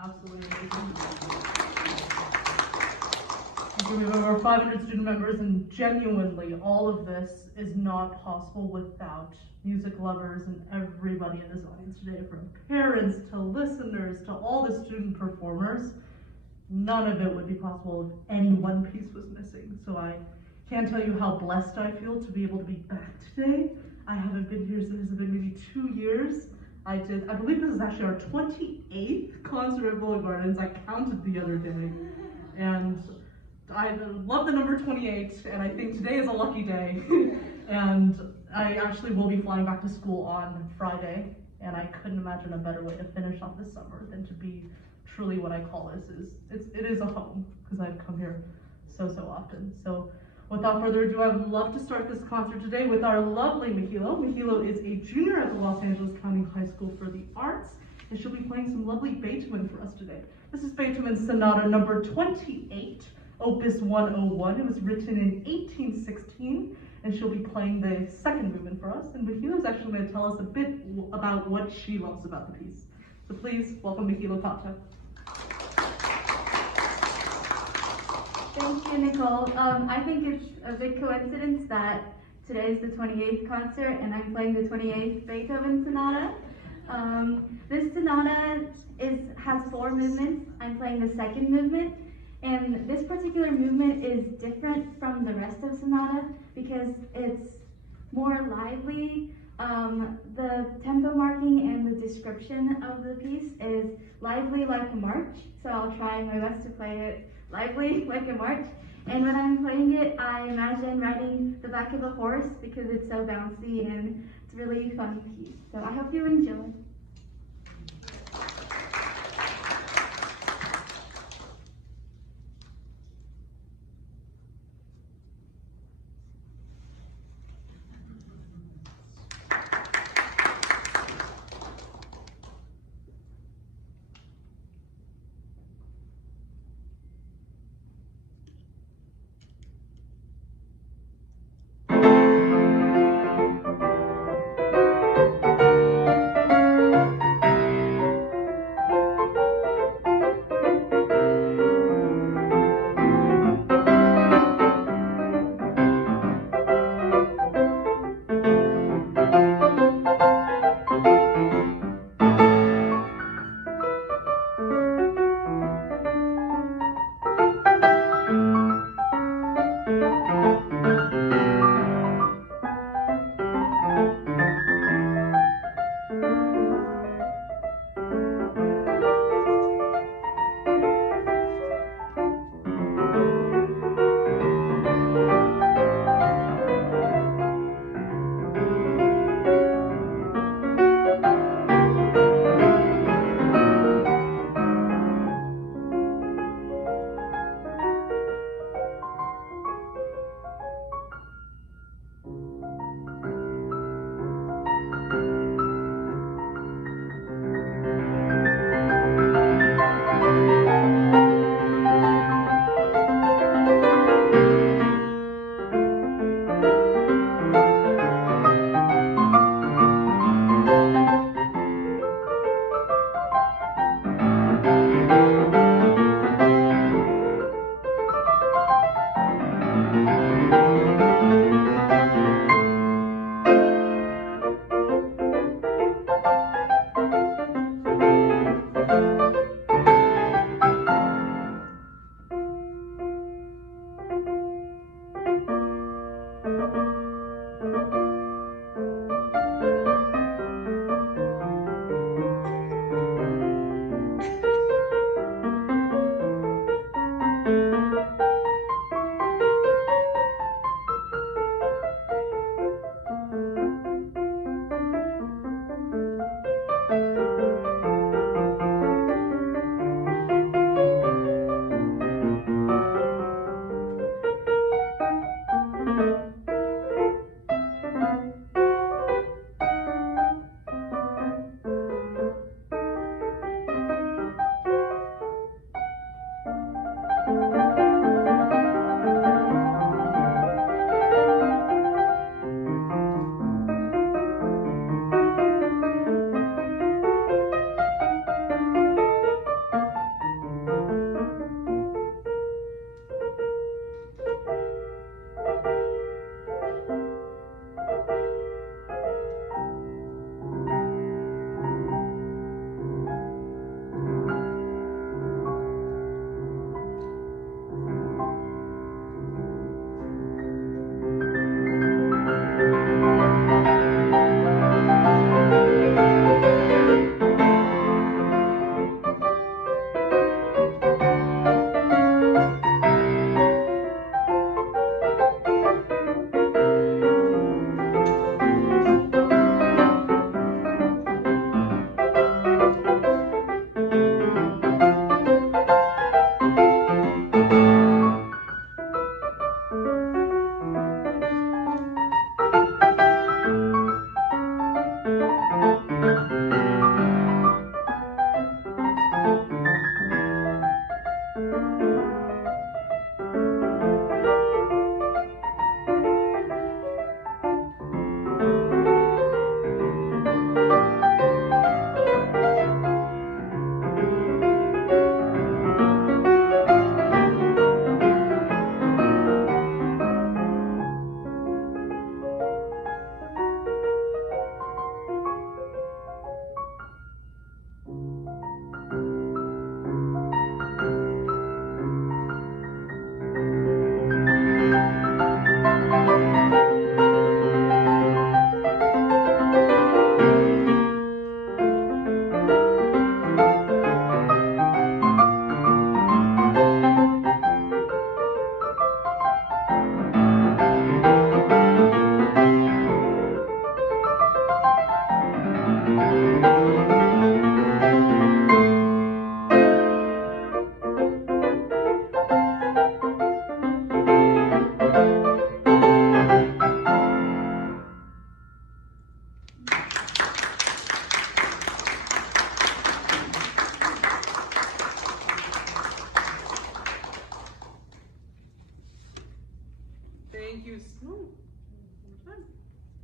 Absolutely amazing. We have over 500 student members, and genuinely, all of this is not possible without music lovers and everybody in this audience today, from parents to listeners to all the student performers. None of it would be possible if any one piece was missing. So I can't tell you how blessed I feel to be able to be back today. I haven't been here since it's been maybe 2 years. I believe this is actually our 28th concert at Bullitt Gardens. I counted the other day. And I love the number 28, and I think today is a lucky day. And I actually will be flying back to school on Friday, and I couldn't imagine a better way to finish off this summer than to be truly what I call it is a home, because I've come here so often. So without further ado, I would love to start this concert today with our lovely Mihilo. Mihilo is a junior at the Los Angeles County High School for the Arts, and she'll be playing some lovely Beethoven for us today. This is Beethoven's Sonata number 28, Opus 101. It was written in 1816, and she'll be playing the second movement for us. And Mihilo is actually going to tell us a bit about what she loves about the piece. So please welcome Mihilo Tata. Thank you, Nicole. I think it's a big coincidence that today is the 28th concert and I'm playing the 28th Beethoven Sonata. This sonata has 4 movements. I'm playing the second movement, and this particular movement is different from the rest of sonata because it's more lively. The tempo marking and the description of the piece is lively like a march, so I'll try my best to play it lively like a march. And when I'm playing it, I imagine riding the back of a horse because it's so bouncy and it's a really fun piece. So I hope you enjoy.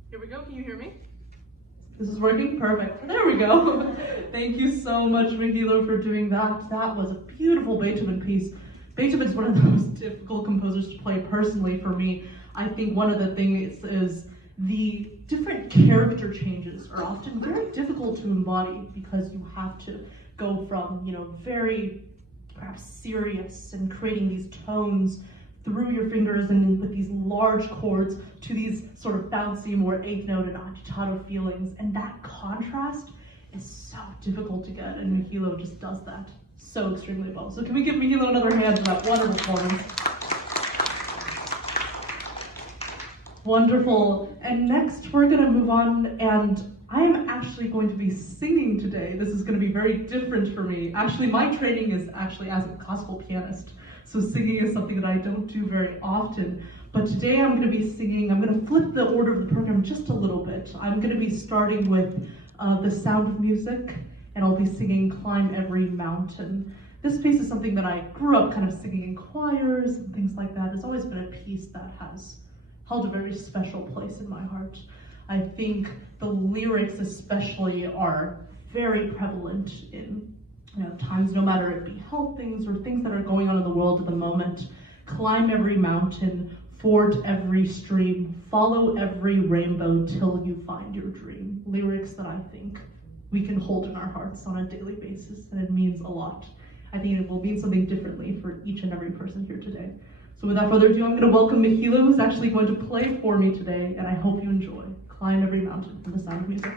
Here we go. Can you hear me? This is working? Perfect. There we go. Thank you so much, Michaela, for doing that. That was a beautiful Beethoven piece. Beethoven's one of the most difficult composers to play personally for me. I think one of the things is the different character changes are often very difficult to embody because you have to go from, very perhaps serious and creating these tones through your fingers and with these large chords to these sort of bouncy, more eighth note and agitato feelings. And that contrast is so difficult to get, and Mihailo just does that so extremely well. So can we give Mihailo another hand for that wonderful performance? Wonderful. And next we're gonna move on, and I am actually going to be singing today. This is gonna be very different for me. Actually, my training is actually as a classical pianist. So singing is something that I don't do very often. But today I'm gonna be singing, I'm gonna flip the order of the program just a little bit. I'm gonna be starting with The Sound of Music, and I'll be singing Climb Every Mountain. This piece is something that I grew up kind of singing in choirs and things like that. It's always been a piece that has held a very special place in my heart. I think the lyrics especially are very prevalent in times, no matter it be health things or things that are going on in the world at the moment. Climb every mountain, ford every stream, follow every rainbow till you find your dream. Lyrics that I think we can hold in our hearts on a daily basis, and it means a lot. I think it will mean something differently for each and every person here today. So without further ado, I'm going to welcome Mihailo, who's actually going to play for me today, and I hope you enjoy Climb Every Mountain from The Sound of Music.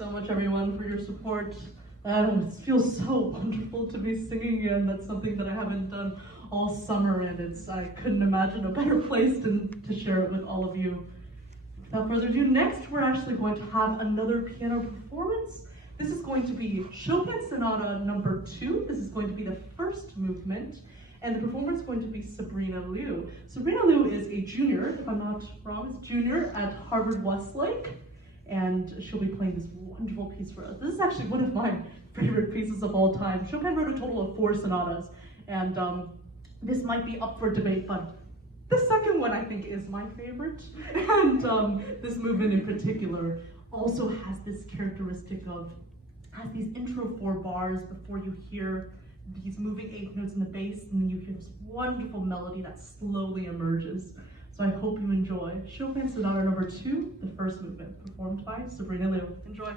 so much, everyone, for your support. It feels so wonderful to be singing again. That's something that I haven't done all summer, and I couldn't imagine a better place to share it with all of you. Without further ado, next we're actually going to have another piano performance. This is going to be Chopin Sonata number 2. This is going to be the first movement, and the performer is going to be Sabrina Liu. Sabrina Liu is a junior, if I'm not wrong, is junior at Harvard Westlake, and she'll be playing this wonderful piece for us. This is actually one of my favorite pieces of all time. Chopin wrote a total of 4 sonatas, and this might be up for debate, but the second one I think is my favorite. And this movement in particular also has this characteristic of, has these intro 4 bars before you hear these moving 8th notes in the bass, and then you hear this wonderful melody that slowly emerges. So I hope you enjoy Chopin Sonata number 2, the first movement, performed by Sabrina Liu. Enjoy.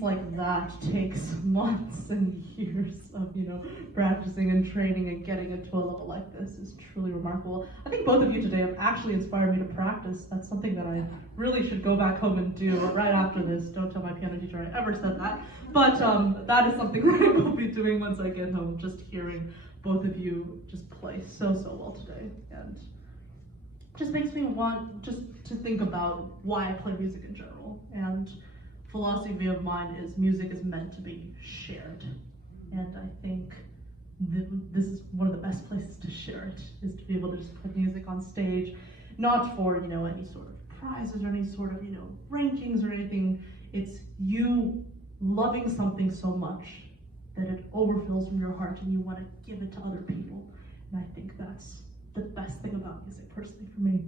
piece like that takes months and years of, practicing and training, and getting it to a level like this is truly remarkable. I think both of you today have actually inspired me to practice. That's something that I really should go back home and do right after this. Don't tell my piano teacher I ever said that. But that is something that I will be doing once I get home, just hearing both of you just play so well today. And just makes me want just to think about why I play music in general. And philosophy of mine is music is meant to be shared. And I think this is one of the best places to share it, is to be able to just put music on stage, not for, any sort of prizes or any sort of, rankings or anything. It's you loving something so much that it overfills from your heart and you want to give it to other people. And I think that's the best thing about music, personally, for me.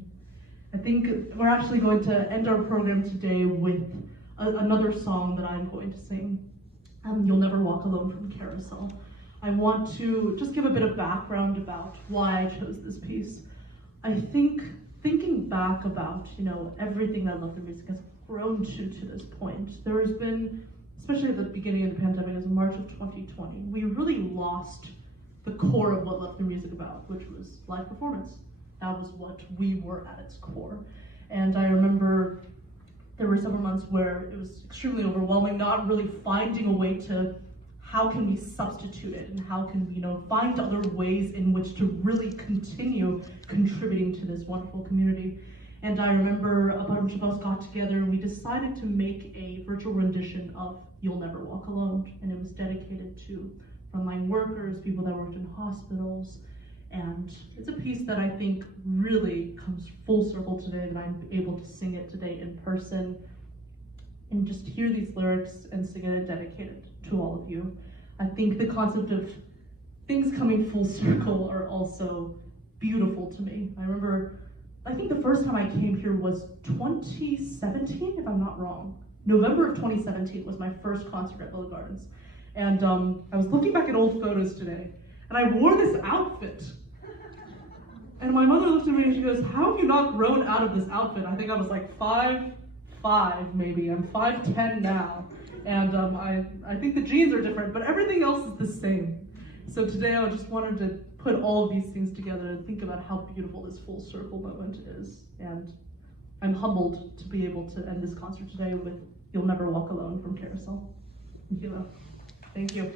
I think we're actually going to end our program today with another song that I'm going to sing. You'll Never Walk Alone from Carousel. I want to just give a bit of background about why I chose this piece. I think thinking back about, everything that Love Through Music has grown to this point, there has been, especially at the beginning of the pandemic, as of March of 2020, we really lost the core of what Love Through Music about, which was live performance. That was what we were at its core. And I remember there were several months where it was extremely overwhelming, not really finding a way to, how can we substitute it, and how can we, find other ways in which to really continue contributing to this wonderful community. And I remember a bunch of us got together and we decided to make a virtual rendition of You'll Never Walk Alone, and it was dedicated to frontline workers, people that worked in hospitals. And it's a piece that I think really comes full circle today, that I'm able to sing it today in person and just hear these lyrics and sing it and dedicate it to all of you. I think the concept of things coming full circle are also beautiful to me. I think the first time I came here was 2017, if I'm not wrong. November of 2017 was my first concert at Villa Gardens. And I was looking back at old photos today, and I wore this outfit. And my mother looked at me and she goes, "How have you not grown out of this outfit?" I think I was like 5'5" maybe. I'm 5'10" now. And I think the jeans are different, but everything else is the same. So today I just wanted to put all of these things together and think about how beautiful this full circle moment is. And I'm humbled to be able to end this concert today with You'll Never Walk Alone from Carousel. Thank you. Thank you.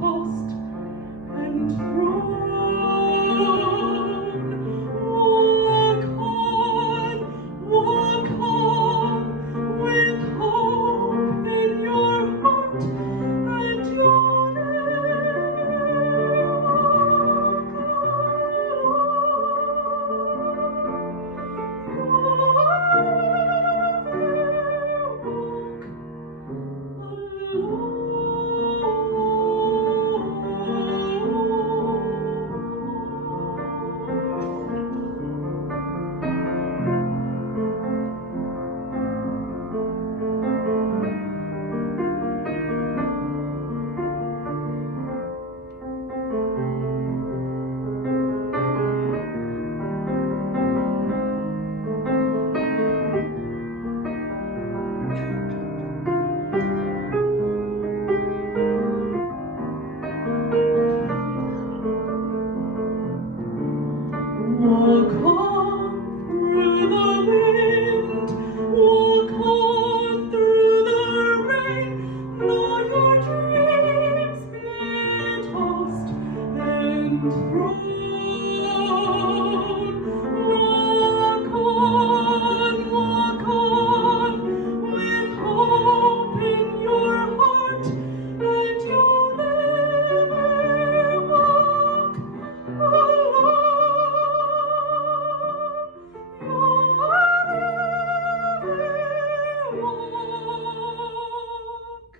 Tossed and thrown. walk on, with hope in your heart, and you'll never walk alone. You'll never walk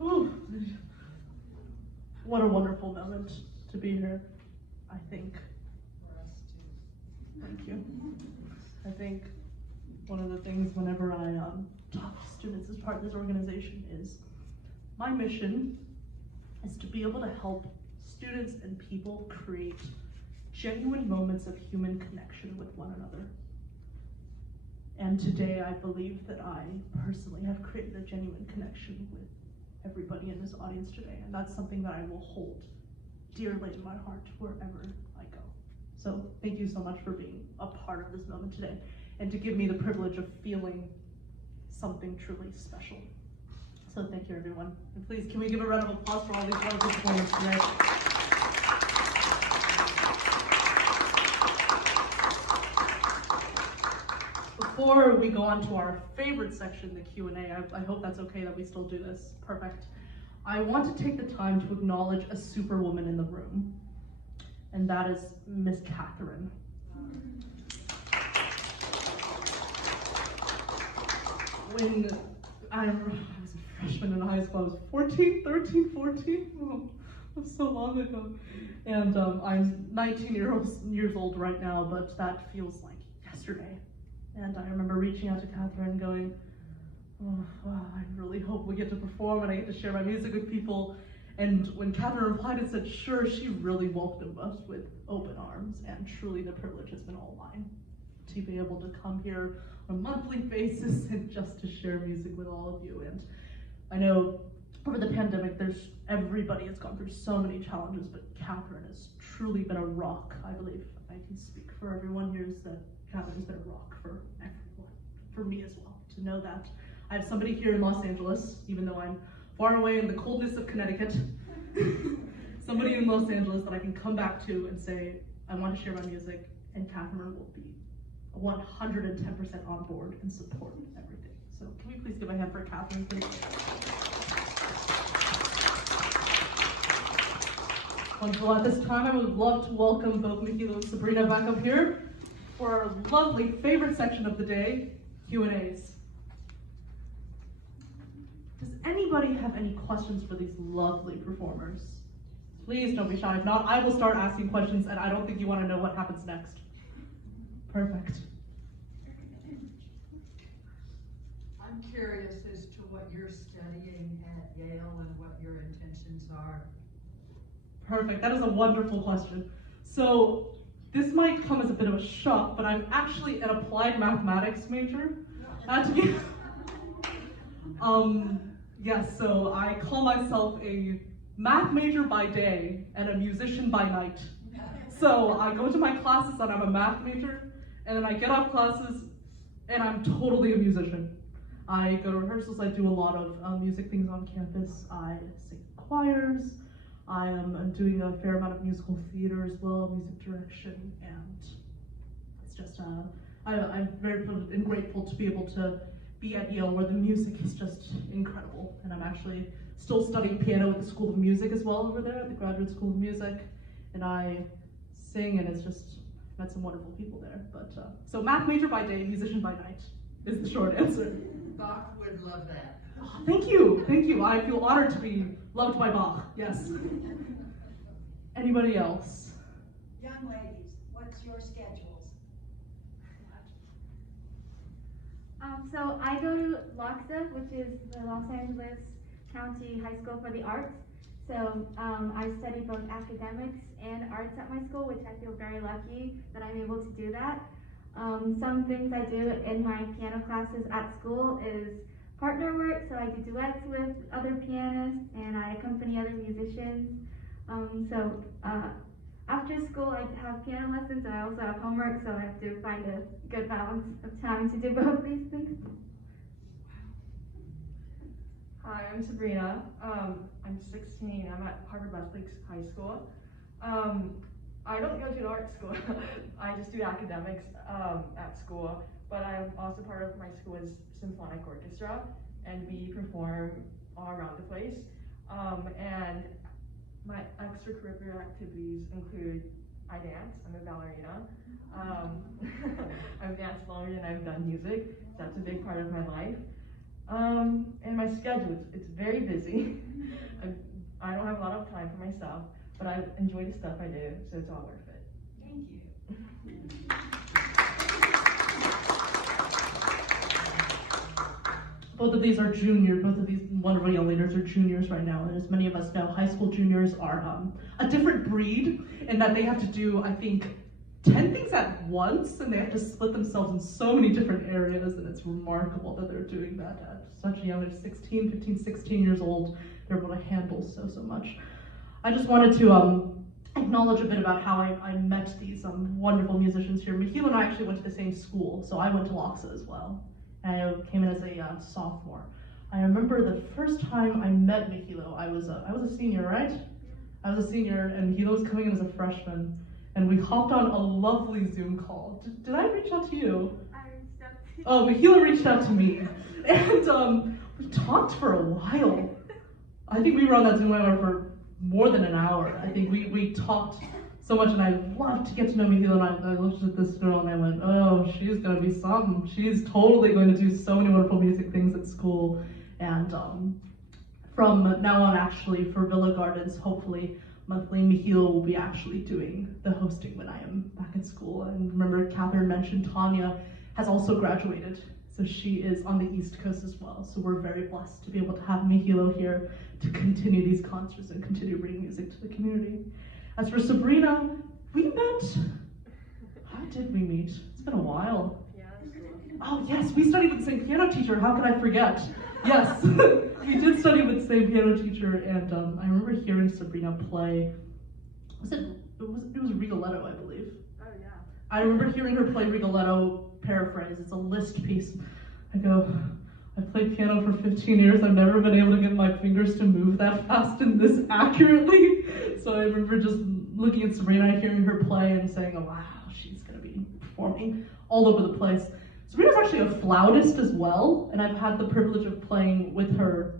Ooh. What a wonderful moment to be here, I think. Thank you. I think one of the things whenever I talk to students as part of this organization is my mission is to be able to help students and people create genuine moments of human connection with one another. And today I believe that I personally have created a genuine connection with everybody in this audience today, and that's something that I will hold dearly in my heart wherever I go. So thank you so much for being a part of this moment today, and to give me the privilege of feeling something truly special. So thank you, everyone. And please, can we give a round of applause for all these wonderful performers today? Before we go on to our favorite section, the Q&A, I hope that's okay that we still do this. Perfect. I want to take the time to acknowledge a superwoman in the room, and that is Miss Catherine. When I was a freshman in high school, I was 14, oh, that's so long ago. And I'm 19 years old right now, but that feels like yesterday. And I remember reaching out to Catherine going, oh, wow, I really hope we get to perform and I get to share my music with people. And when Catherine replied and said, sure, she really welcomed us with open arms, and truly the privilege has been all mine to be able to come here on a monthly basis and just to share music with all of you. And I know over the pandemic, everybody has gone through so many challenges, but Catherine has truly been a rock. I believe I can speak for everyone here, is that Catherine has been a rock for everyone, for me as well, to know that I have somebody here in Los Angeles, even though I'm far away in the coldness of Connecticut, somebody in Los Angeles that I can come back to and say, I want to share my music, and Catherine will be 110% on board and support everything. So can we please give a hand for Catherine, please? Wonderful. At this time, I would love to welcome both Michaela and Sabrina back up here for our lovely favorite section of the day, Q&As. Does anybody have any questions for these lovely performers? Please don't be shy. If not, I will start asking questions, and I don't think you want to know what happens next. Perfect. I'm curious as to what you're studying at Yale and what your intentions are. Perfect. That is a wonderful question. So this might come as a bit of a shock, but I'm actually an applied mathematics major. Yes, so I call myself a math major by day and a musician by night. So I go to my classes and I'm a math major, and then I get off classes and I'm totally a musician. I go to rehearsals, I do a lot of music things on campus, I sing choirs, I am doing a fair amount of musical theater as well, music direction, and it's just, I'm very privileged and grateful to be able to be at Yale, where the music is just incredible. And I'm actually still studying piano at the School of Music as well over there, at the Graduate School of Music, and I sing, and it's just, I've met some wonderful people there. But so math major by day, musician by night is the short answer. Bach would love that. Oh, thank you, thank you. I feel honored to be loved by Bach, yes. Anybody else? Young ladies, what's your schedules? So I go to LOXA, which is the Los Angeles County High School for the Arts. So I study both academics and arts at my school, which I feel very lucky that I'm able to do that. Some things I do in my piano classes at school is partner work, so I do duets with other pianists and I accompany other musicians. After school I have piano lessons and I also have homework, so I have to find a good balance of time to do both these things. Hi, I'm Sabrina. I'm 16. I'm at Harvard Westlake High School. I don't go to an art school. I just do academics at school, but I'm also part of my school's symphonic orchestra, and we perform all around the place. And my extracurricular activities include I dance. I'm a ballerina. I've danced longer than I've done music. So that's a big part of my life. And my schedule, it's very busy. I don't have a lot of time for myself, but I enjoy the stuff I do, so it's all worth it. Thank you. Both of these are juniors, both of these wonderful young leaders are juniors right now, and as many of us know, high school juniors are a different breed in that they have to do, I think, 10 things at once, and they have to split themselves in so many different areas, and it's remarkable that they're doing that at such a young age, 15, 16 years old. They're able to handle so much. I just wanted to acknowledge a bit about how I met these wonderful musicians here. Mihilo and I actually went to the same school, so I went to LOXA as well. I came in as a sophomore. I remember the first time I met Mihilo, I was a senior, right? I was a senior, and Mihilo was coming in as a freshman. And we hopped on a lovely Zoom call. Did I reach out to you? I reached out to you. Oh, Mihilo reached out to me. And we talked for a while. I think we were on that Zoom webinar for more than an hour. I think we talked so much, and I loved to get to know Mihilo, and I looked at this girl and I went, oh, she's gonna be something. She's totally going to do so many wonderful music things at school. And from now on, actually, for Villa Gardens, hopefully, monthly, Mihilo will be actually doing the hosting when I am back at school. And remember, Catherine mentioned Tanya has also graduated, so she is on the East Coast as well. So we're very blessed to be able to have Mihilo here to continue these concerts and continue bringing music to the community. As for Sabrina, we met. How did we meet? It's been a while. Oh yes, we studied with the same piano teacher. How could I forget? Yes, we did study with the same piano teacher, and I remember hearing Sabrina play. It was Rigoletto, I believe. Oh yeah. I remember hearing her play Rigoletto paraphrase. It's a Liszt piece. I go, I've played piano for 15 years. I've never been able to get my fingers to move that fast and this accurately. So I remember just looking at Sabrina, hearing her play, and saying, oh wow, she's gonna be performing all over the place. Sabrina's actually a flautist as well, and I've had the privilege of playing with her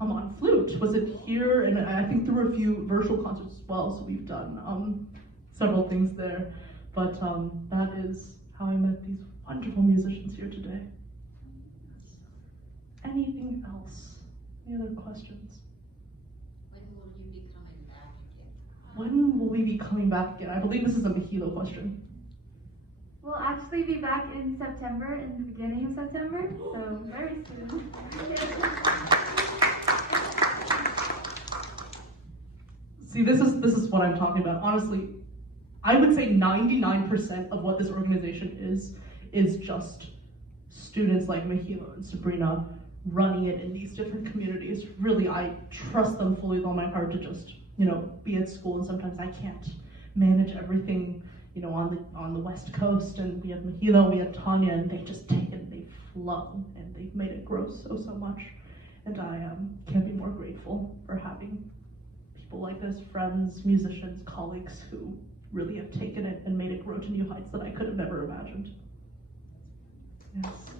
on flute. Was it here? And I think there were a few virtual concerts as well, so we've done several things there. But that is how I met these wonderful musicians here today. Anything else? Any other questions? When will you be coming back again? When will we be coming back again? I believe this is a Mihilo question. We'll actually be back in September, in the beginning of September, so very soon. See, this is what I'm talking about. Honestly, I would say 99% of what this organization is just students like Mihilo and Sabrina running it in these different communities. Really, I trust them fully with all my heart to just, be at school, and sometimes I can't manage everything, on the West Coast, and we have Mihilo, we have Tanya, and they've just taken, they've flown, and they've made it grow so much. And I can't be more grateful for having people like this, friends, musicians, colleagues who really have taken it and made it grow to new heights that I could have never imagined. Yes.